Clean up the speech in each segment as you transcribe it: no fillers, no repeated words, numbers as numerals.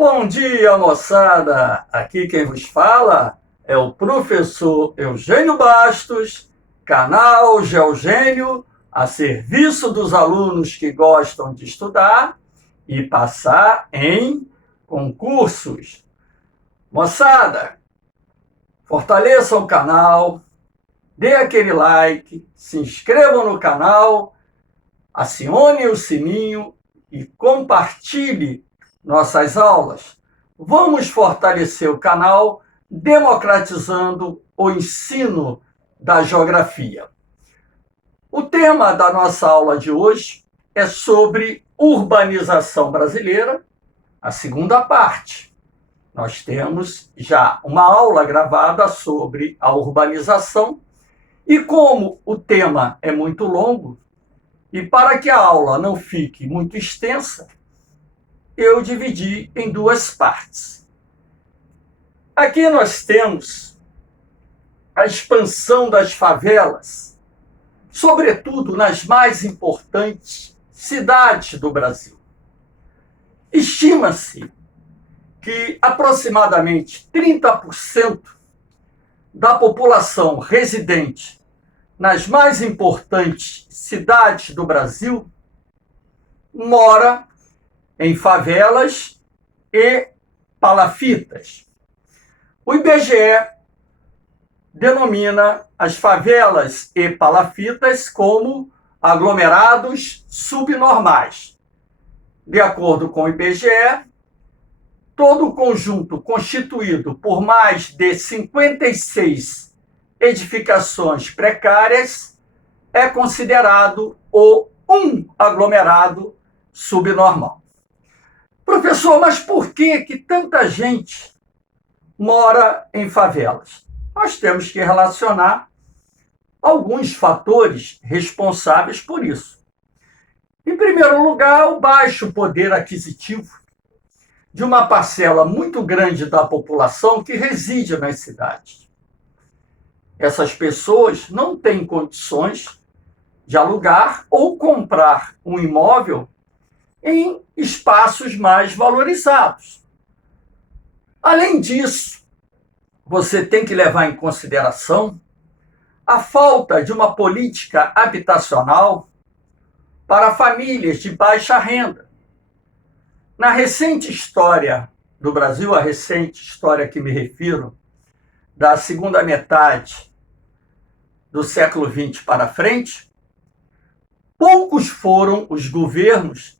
Bom dia, moçada! Aqui quem vos fala é o professor Eugênio Bastos, canal Geogênio, a serviço dos alunos que gostam de estudar e passar em concursos. Moçada, fortaleça o canal, dê aquele like, se inscrevam no canal, acione o sininho e compartilhe nossas aulas. Vamos fortalecer o canal democratizando o ensino da geografia. O tema da nossa aula de hoje é sobre urbanização brasileira, a segunda parte. Nós temos já uma aula gravada sobre a urbanização e como o tema é muito longo e para que a aula não fique muito extensa, eu dividi em duas partes. Aqui nós temos a expansão das favelas, sobretudo nas mais importantes cidades do Brasil. Estima-se que aproximadamente 30% da população residente nas mais importantes cidades do Brasil mora em favelas e palafitas. O IBGE denomina as favelas e palafitas como aglomerados subnormais. De acordo com o IBGE, todo o conjunto constituído por mais de 56 edificações precárias é considerado um aglomerado subnormal. Professor, mas por que tanta gente mora em favelas? Nós temos que relacionar alguns fatores responsáveis por isso. Em primeiro lugar, o baixo poder aquisitivo de uma parcela muito grande da população que reside nas cidades. Essas pessoas não têm condições de alugar ou comprar um imóvel em espaços mais valorizados. Além disso, você tem que levar em consideração a falta de uma política habitacional para famílias de baixa renda. Na recente história do Brasil, a recente história a que me refiro, da segunda metade do século XX para frente, poucos foram os governos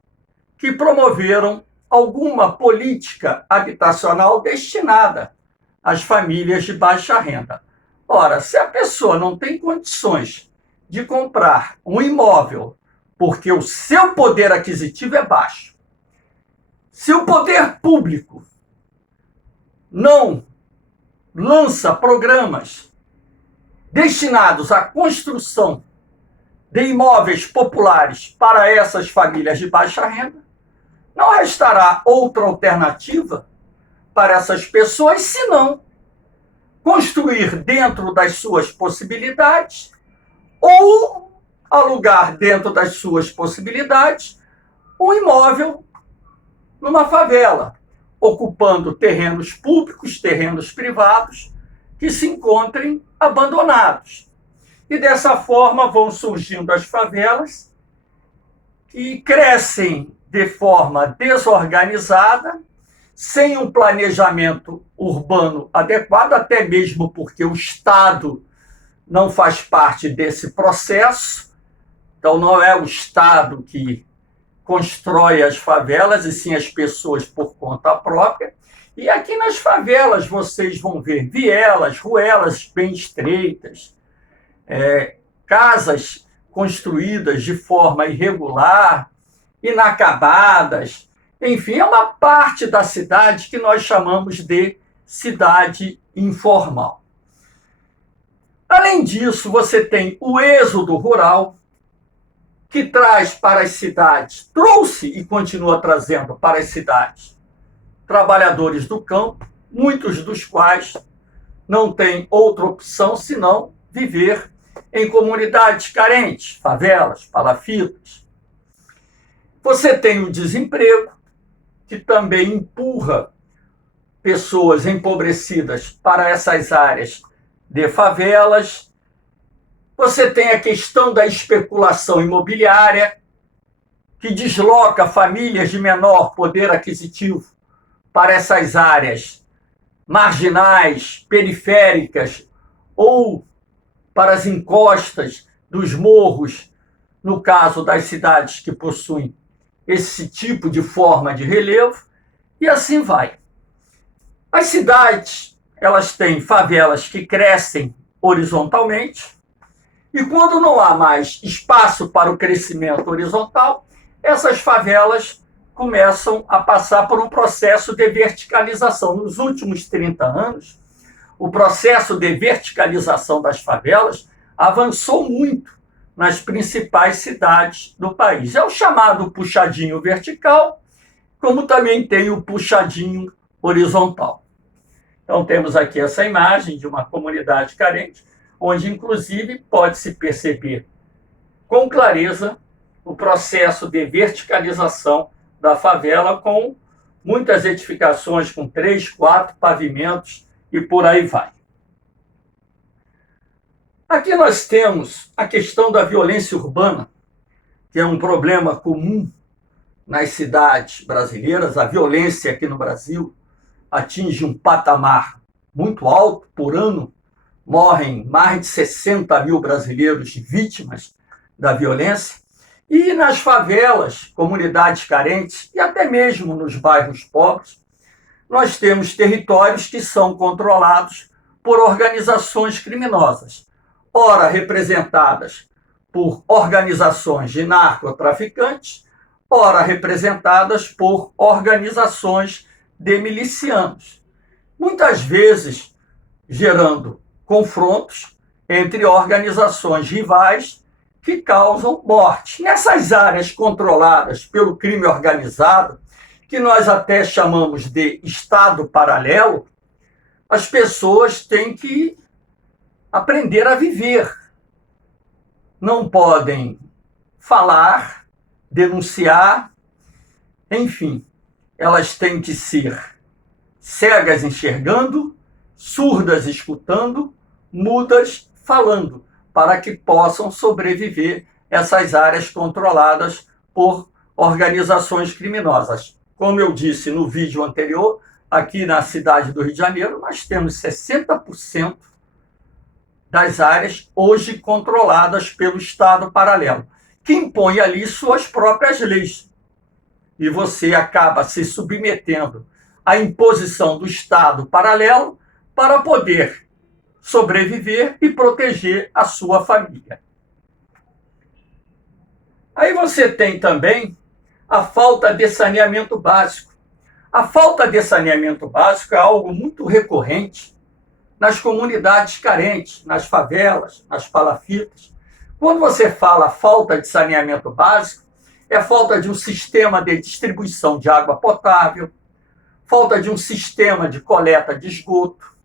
que promoveram alguma política habitacional destinada às famílias de baixa renda. Ora, se a pessoa não tem condições de comprar um imóvel porque o seu poder aquisitivo é baixo, se o poder público não lança programas destinados à construção de imóveis populares para essas famílias de baixa renda, não restará outra alternativa para essas pessoas senão construir dentro das suas possibilidades ou alugar dentro das suas possibilidades um imóvel numa favela, ocupando terrenos públicos, terrenos privados que se encontrem abandonados. E dessa forma vão surgindo as favelas que crescem de forma desorganizada, sem um planejamento urbano adequado, até mesmo porque o Estado não faz parte desse processo. Então, não é o Estado que constrói as favelas, e sim as pessoas por conta própria. E aqui nas favelas vocês vão ver vielas, ruelas bem estreitas, casas construídas de forma irregular, inacabadas. Enfim, é uma parte da cidade que nós chamamos de cidade informal. Além disso, você tem o êxodo rural, que traz para as cidades, trouxe e continua trazendo para as cidades, trabalhadores do campo, muitos dos quais não têm outra opção senão viver em comunidades carentes, favelas, palafitas. Você tem o desemprego, que também empurra pessoas empobrecidas para essas áreas de favelas. Você tem a questão da especulação imobiliária, que desloca famílias de menor poder aquisitivo para essas áreas marginais, periféricas ou para as encostas dos morros, no caso das cidades que possuem esse tipo de forma de relevo, e assim vai. As cidades, elas têm favelas que crescem horizontalmente, e quando não há mais espaço para o crescimento horizontal, essas favelas começam a passar por um processo de verticalização. Nos últimos 30 anos, o processo de verticalização das favelas avançou muito nas principais cidades do país. É o chamado puxadinho vertical, como também tem o puxadinho horizontal. Então, temos aqui essa imagem de uma comunidade carente, onde, inclusive, pode-se perceber com clareza o processo de verticalização da favela, com muitas edificações com 3, 4 pavimentos e por aí vai. Aqui nós temos a questão da violência urbana, que é um problema comum nas cidades brasileiras. A violência aqui no Brasil atinge um patamar muito alto. Por ano, morrem mais de 60 mil brasileiros vítimas da violência. E nas favelas, comunidades carentes e até mesmo nos bairros pobres, nós temos territórios que são controlados por organizações criminosas, ora representadas por organizações de narcotraficantes, ora representadas por organizações de milicianos, muitas vezes gerando confrontos entre organizações rivais que causam morte. Nessas áreas controladas pelo crime organizado, que nós até chamamos de Estado paralelo, as pessoas têm que aprender a viver. Não podem falar, denunciar, enfim, elas têm que ser cegas enxergando, surdas escutando, mudas falando, para que possam sobreviver essas áreas controladas por organizações criminosas. Como eu disse no vídeo anterior, aqui na cidade do Rio de Janeiro, nós temos 60% das áreas hoje controladas pelo Estado paralelo, que impõe ali suas próprias leis. E você acaba se submetendo à imposição do Estado paralelo para poder sobreviver e proteger a sua família. Aí você tem também a falta de saneamento básico. A falta de saneamento básico é algo muito recorrente nas comunidades carentes, nas favelas, nas palafitas. Quando você fala falta de saneamento básico, é falta de um sistema de distribuição de água potável, falta de um sistema de coleta de esgoto,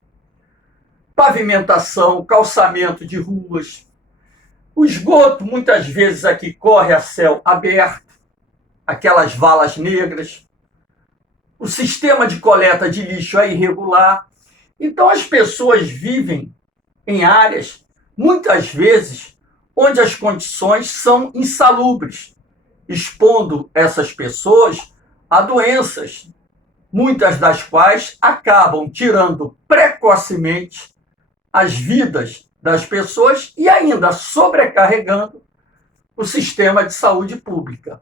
pavimentação, calçamento de ruas. O esgoto, muitas vezes, aqui corre a céu aberto, aquelas valas negras. O sistema de coleta de lixo é irregular. Então, as pessoas vivem em áreas, muitas vezes, onde as condições são insalubres, expondo essas pessoas a doenças, muitas das quais acabam tirando precocemente as vidas das pessoas e ainda sobrecarregando o sistema de saúde pública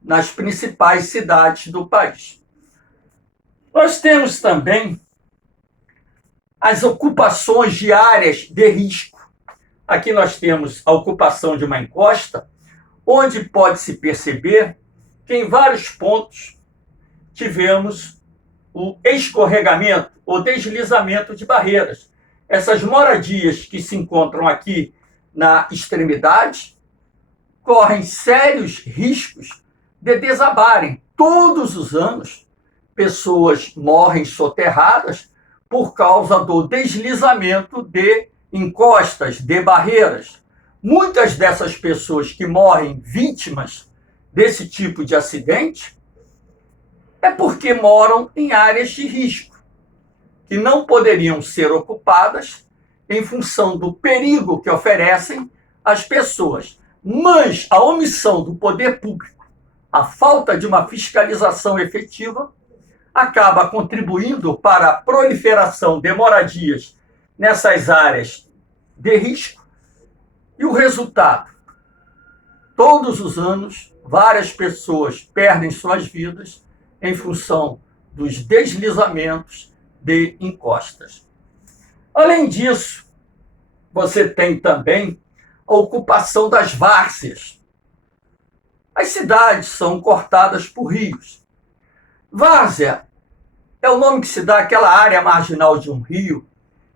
nas principais cidades do país. Nós temos também as ocupações de áreas de risco. Aqui nós temos a ocupação de uma encosta, onde pode-se perceber que em vários pontos tivemos o escorregamento ou deslizamento de barreiras. Essas moradias que se encontram aqui na extremidade correm sérios riscos de desabarem. Todos os anos, pessoas morrem soterradas por causa do deslizamento de encostas, de barreiras. Muitas dessas pessoas que morrem vítimas desse tipo de acidente É porque moram em áreas de risco, que não poderiam ser ocupadas em função do perigo que oferecem às pessoas. Mas a omissão do poder público, a falta de uma fiscalização efetiva, acaba contribuindo para a proliferação de moradias nessas áreas de risco. E o resultado? Todos os anos, várias pessoas perdem suas vidas em função dos deslizamentos de encostas. Além disso, você tem também a ocupação das várzeas. As cidades são cortadas por rios. Várzea é o nome que se dá àquela área marginal de um rio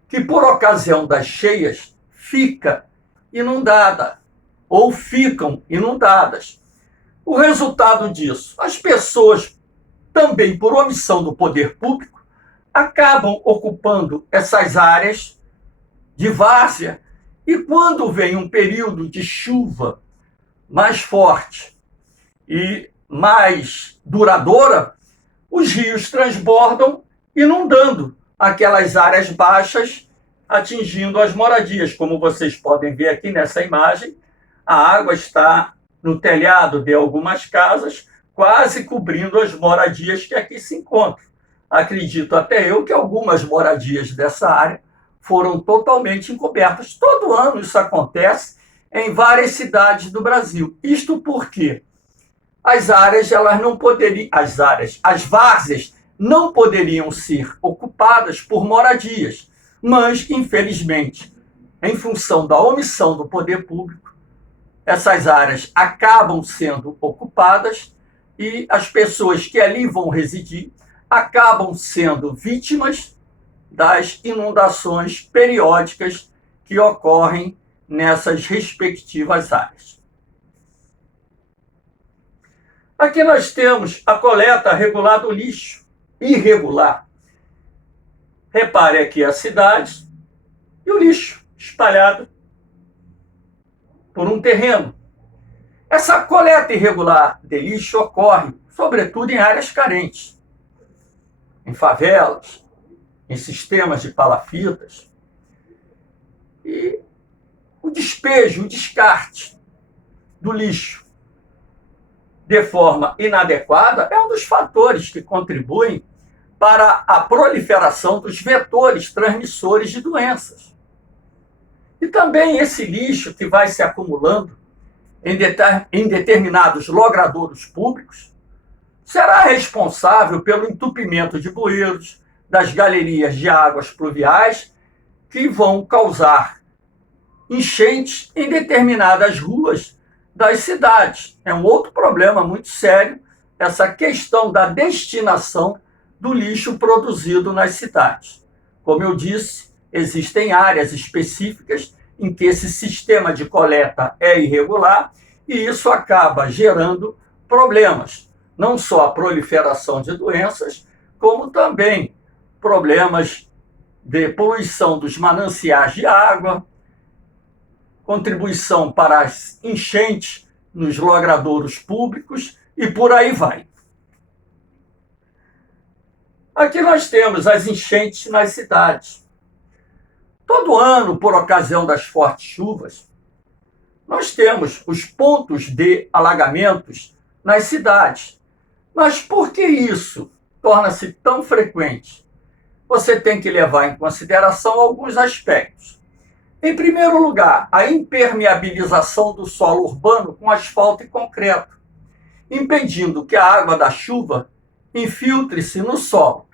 que, por ocasião das cheias, fica inundada ou ficam inundadas. O resultado disso, as pessoas, também por omissão do poder público, acabam ocupando essas áreas de várzea e quando vem um período de chuva mais forte e mais duradoura, os rios transbordam, inundando aquelas áreas baixas, atingindo as moradias. Como vocês podem ver aqui nessa imagem, a água está no telhado de algumas casas, quase cobrindo as moradias que aqui se encontram. Acredito até eu que algumas moradias dessa área foram totalmente encobertas. Todo ano isso acontece em várias cidades do Brasil. Isto porque as várzeas não poderiam ser ocupadas por moradias, mas, infelizmente, em função da omissão do poder público, essas áreas acabam sendo ocupadas e as pessoas que ali vão residir acabam sendo vítimas das inundações periódicas que ocorrem nessas respectivas áreas. Aqui nós temos a coleta regular do lixo, irregular. Repare aqui a cidade e o lixo espalhado por um terreno. Essa coleta irregular de lixo ocorre, sobretudo, em áreas carentes, em favelas, em sistemas de palafitas. E o despejo, o descarte do lixo de forma inadequada é um dos fatores que contribuem para a proliferação dos vetores transmissores de doenças. E também esse lixo que vai se acumulando em determinados logradouros públicos será responsável pelo entupimento de bueiros, das galerias de águas pluviais, que vão causar enchentes em determinadas ruas das cidades. É um outro problema muito sério, essa questão da destinação do lixo produzido nas cidades. Como eu disse, existem áreas específicas em que esse sistema de coleta é irregular e isso acaba gerando problemas, não só a proliferação de doenças, como também problemas de poluição dos mananciais de água, contribuição para as enchentes nos logradouros públicos e por aí vai. Aqui nós temos as enchentes nas cidades. Todo ano, por ocasião das fortes chuvas, nós temos os pontos de alagamentos nas cidades. Mas por que isso torna-se tão frequente? Você tem que levar em consideração alguns aspectos. Em primeiro lugar, a impermeabilização do solo urbano com asfalto e concreto, impedindo que a água da chuva infiltre-se no solo,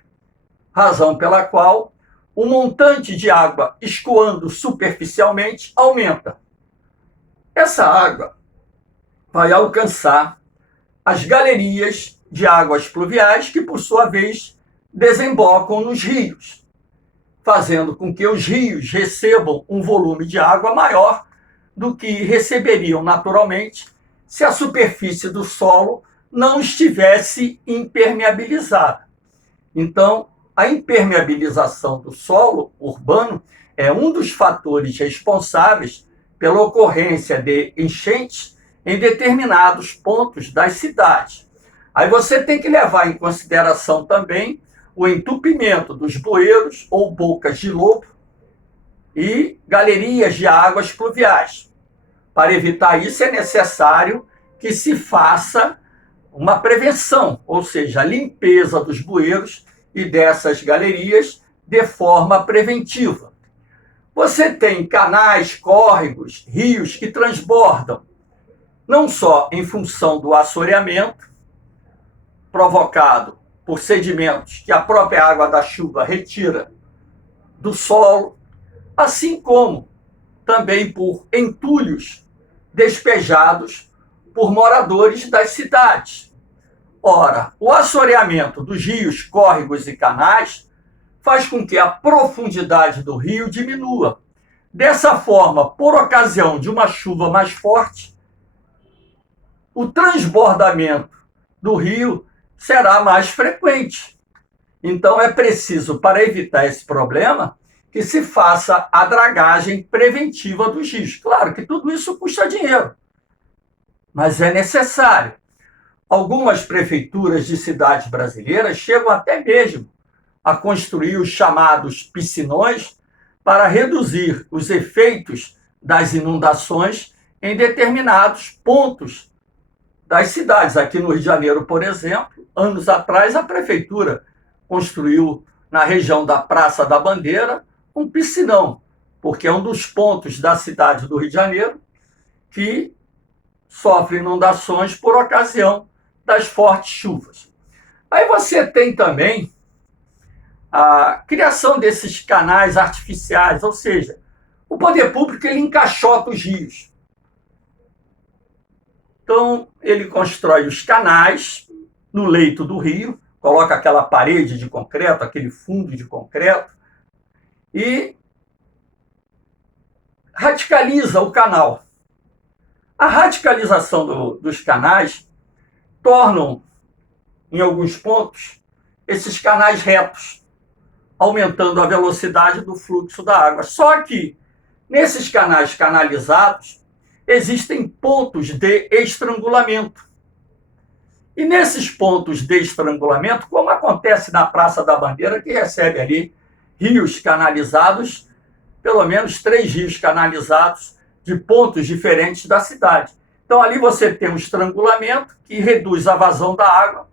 razão pela qual o montante de água escoando superficialmente aumenta. Essa água vai alcançar as galerias de águas pluviais que, por sua vez, desembocam nos rios, fazendo com que os rios recebam um volume de água maior do que receberiam naturalmente se a superfície do solo não estivesse impermeabilizada. Então, a impermeabilização do solo urbano é um dos fatores responsáveis pela ocorrência de enchentes em determinados pontos das cidades. Aí você tem que levar em consideração também o entupimento dos bueiros ou bocas de lobo e galerias de águas pluviais. Para evitar isso, é necessário que se faça uma prevenção, ou seja, a limpeza dos bueiros e dessas galerias de forma preventiva. Você tem canais, córregos, rios que transbordam, não só em função do assoreamento provocado por sedimentos que a própria água da chuva retira do solo, assim como também por entulhos despejados por moradores das cidades. Ora, o assoreamento dos rios, córregos e canais faz com que a profundidade do rio diminua. Dessa forma, por ocasião de uma chuva mais forte, o transbordamento do rio será mais frequente. Então, é preciso, para evitar esse problema, que se faça a dragagem preventiva dos rios. Claro que tudo isso custa dinheiro, mas é necessário. Algumas prefeituras de cidades brasileiras chegam até mesmo a construir os chamados piscinões para reduzir os efeitos das inundações em determinados pontos das cidades. Aqui no Rio de Janeiro, por exemplo, anos atrás, a prefeitura construiu na região da Praça da Bandeira um piscinão, porque é um dos pontos da cidade do Rio de Janeiro que sofre inundações por ocasião das fortes chuvas. Aí você tem também a criação desses canais artificiais, ou seja, o poder público ele encaixota os rios. Então, ele constrói os canais no leito do rio, coloca aquela parede de concreto, aquele fundo de concreto, e radicaliza o canal. A radicalização dos canais tornam, em alguns pontos, esses canais retos, aumentando a velocidade do fluxo da água. Só que, nesses canais canalizados, existem pontos de estrangulamento. E nesses pontos de estrangulamento, como acontece na Praça da Bandeira, que recebe ali rios canalizados, pelo menos 3 rios canalizados de pontos diferentes da cidade. Então, ali você tem um estrangulamento que reduz a vazão da água,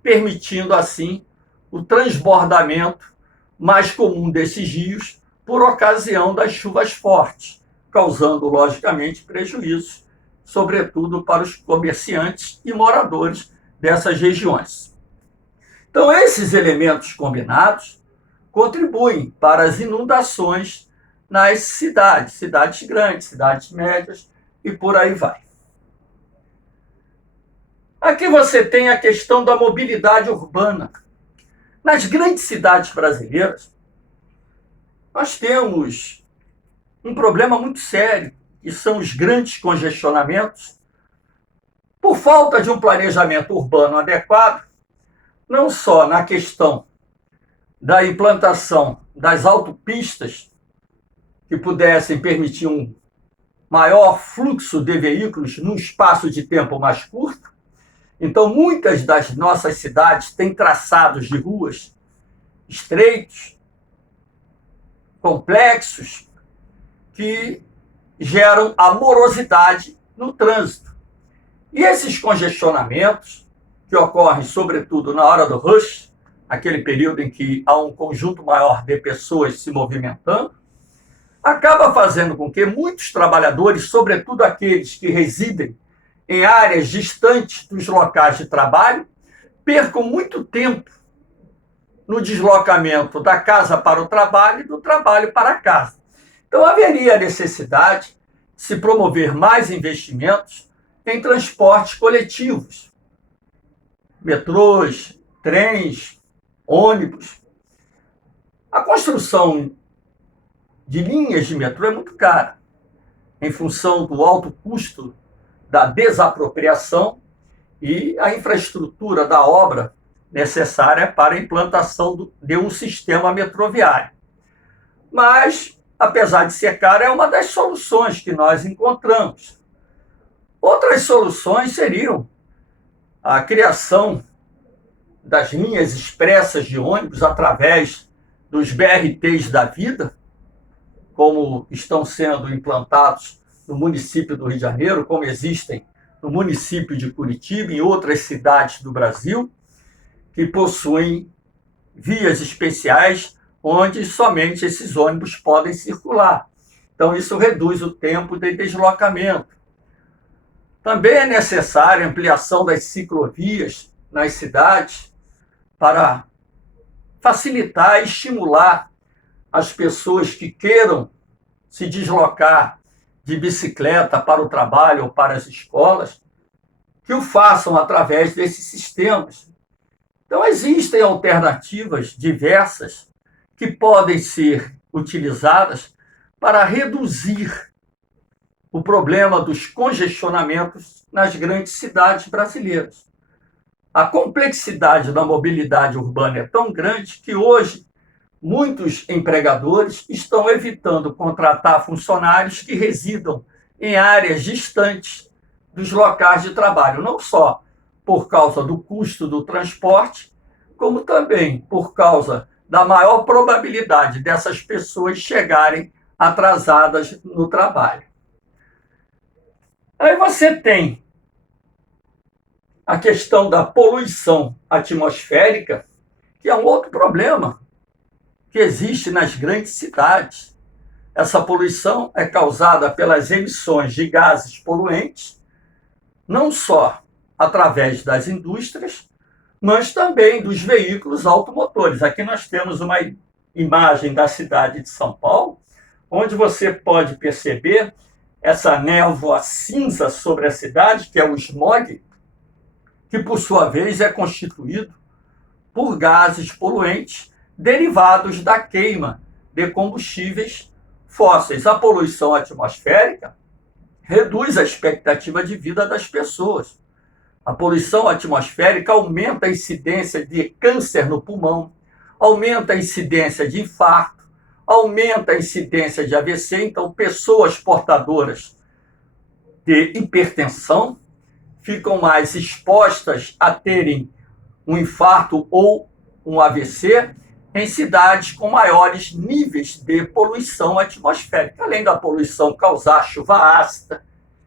permitindo, assim, o transbordamento mais comum desses rios por ocasião das chuvas fortes, causando, logicamente, prejuízos, sobretudo para os comerciantes e moradores dessas regiões. Então, esses elementos combinados contribuem para as inundações nas cidades, cidades grandes, cidades médias e por aí vai. Aqui você tem a questão da mobilidade urbana. Nas grandes cidades brasileiras, nós temos um problema muito sério, que são os grandes congestionamentos, por falta de um planejamento urbano adequado, não só na questão da implantação das autopistas, que pudessem permitir um maior fluxo de veículos num espaço de tempo mais curto. Então, muitas das nossas cidades têm traçados de ruas estreitos, complexos, que geram a morosidade no trânsito. E esses congestionamentos, que ocorrem sobretudo na hora do rush, aquele período em que há um conjunto maior de pessoas se movimentando, acaba fazendo com que muitos trabalhadores, sobretudo aqueles que residem em áreas distantes dos locais de trabalho, percam muito tempo no deslocamento da casa para o trabalho e do trabalho para a casa. Então, haveria a necessidade de se promover mais investimentos em transportes coletivos, metrôs, trens, ônibus. A construção de linhas de metrô é muito cara, em função do alto custo da desapropriação e a infraestrutura da obra necessária para a implantação de um sistema metroviário. Mas, apesar de ser caro, é uma das soluções que nós encontramos. Outras soluções seriam a criação das linhas expressas de ônibus através dos BRTs da vida, como estão sendo implantados no município do Rio de Janeiro, como existem no município de Curitiba e em outras cidades do Brasil, que possuem vias especiais onde somente esses ônibus podem circular. Então, isso reduz o tempo de deslocamento. Também é necessária a ampliação das ciclovias nas cidades para facilitar e estimular as pessoas que queiram se deslocar de bicicleta para o trabalho ou para as escolas, que o façam através desses sistemas. Então, existem alternativas diversas que podem ser utilizadas para reduzir o problema dos congestionamentos nas grandes cidades brasileiras. A complexidade da mobilidade urbana é tão grande que hoje muitos empregadores estão evitando contratar funcionários que residam em áreas distantes dos locais de trabalho, não só por causa do custo do transporte, como também por causa da maior probabilidade dessas pessoas chegarem atrasadas no trabalho. Aí você tem a questão da poluição atmosférica, que é um outro problema que existe nas grandes cidades. Essa poluição é causada pelas emissões de gases poluentes, não só através das indústrias, mas também dos veículos automotores. Aqui nós temos uma imagem da cidade de São Paulo, onde você pode perceber essa névoa cinza sobre a cidade, que é o smog, que por sua vez é constituído por gases poluentes derivados da queima de combustíveis fósseis. A poluição atmosférica reduz a expectativa de vida das pessoas. A poluição atmosférica aumenta a incidência de câncer no pulmão, aumenta a incidência de infarto, aumenta a incidência de AVC. Então, pessoas portadoras de hipertensão ficam mais expostas a terem um infarto ou um AVC em cidades com maiores níveis de poluição atmosférica, além da poluição causar chuva ácida,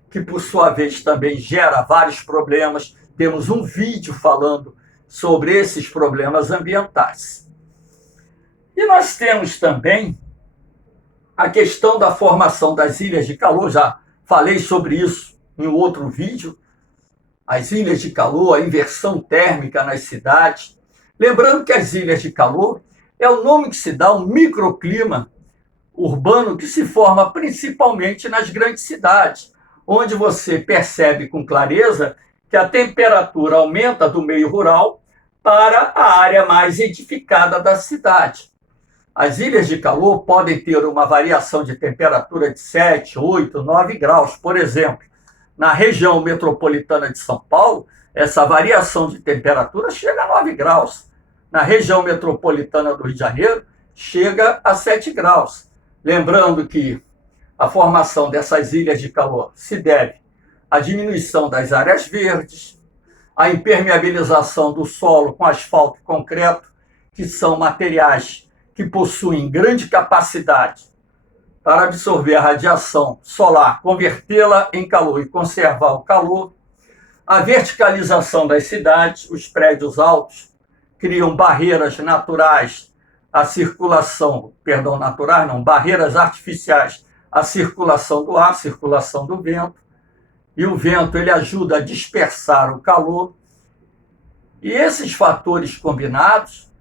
que por sua vez também gera vários problemas. Temos um vídeo falando sobre esses problemas ambientais. E nós temos também a questão da formação das ilhas de calor, já falei sobre isso em outro vídeo, as ilhas de calor, a inversão térmica nas cidades. Lembrando que as ilhas de calor é o nome que se dá ao microclima urbano que se forma principalmente nas grandes cidades, onde você percebe com clareza que a temperatura aumenta do meio rural para a área mais edificada da cidade. As ilhas de calor podem ter uma variação de temperatura de 7, 8, 9 graus. Por exemplo, na região metropolitana de São Paulo, essa variação de temperatura chega a 9 graus. Na região metropolitana do Rio de Janeiro, chega a 7 graus. Lembrando que a formação dessas ilhas de calor se deve à diminuição das áreas verdes, à impermeabilização do solo com asfalto e concreto, que são materiais que possuem grande capacidade para absorver a radiação solar, convertê-la em calor e conservar o calor. A verticalização das cidades, os prédios altos, criam barreiras naturais à circulação, barreiras artificiais à circulação do ar, circulação do vento, e o vento ele ajuda a dispersar o calor. E esses fatores combinados,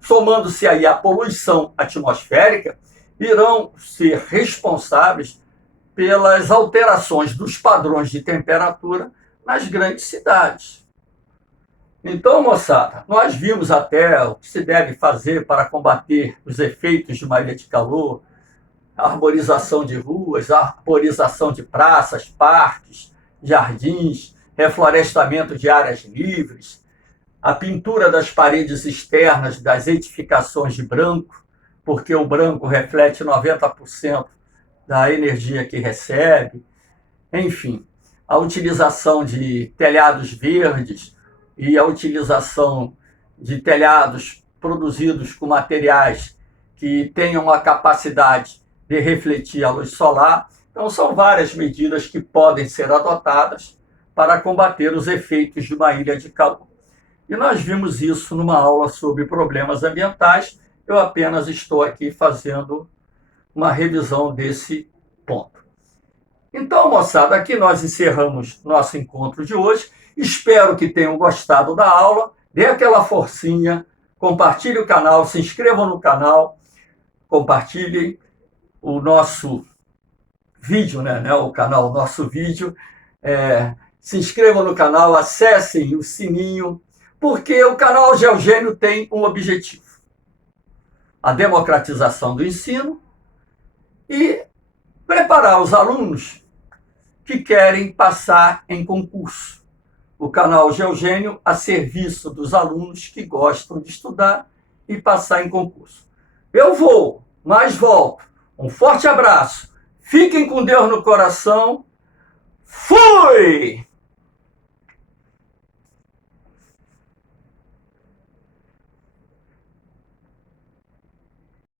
somando-se aí à poluição atmosférica, irão ser responsáveis pelas alterações dos padrões de temperatura nas grandes cidades. Então, moçada, nós vimos até o que se deve fazer para combater os efeitos de uma ilha de calor, arborização de ruas, arborização de praças, parques, jardins, reflorestamento de áreas livres, a pintura das paredes externas das edificações de branco, porque o branco reflete 90% da energia que recebe, enfim. a utilização de telhados verdes e a utilização de telhados produzidos com materiais que tenham a capacidade de refletir a luz solar. Então, são várias medidas que podem ser adotadas para combater os efeitos de uma ilha de calor. E nós vimos isso numa aula sobre problemas ambientais. Eu apenas estou aqui fazendo uma revisão desse ponto. Então, moçada, aqui nós encerramos nosso encontro de hoje. Espero que tenham gostado da aula. Dê aquela forcinha, compartilhe o canal, se inscrevam no canal, compartilhem o nosso vídeo, né? O canal, nosso vídeo. Se inscrevam no canal, acessem o sininho, porque o canal Geogênio tem um objetivo: a democratização do ensino e preparar os alunos que querem passar em concurso. O canal Geogênio a serviço dos alunos que gostam de estudar e passar em concurso. Eu vou, mas volto. Um forte abraço. Fiquem com Deus no coração. Fui!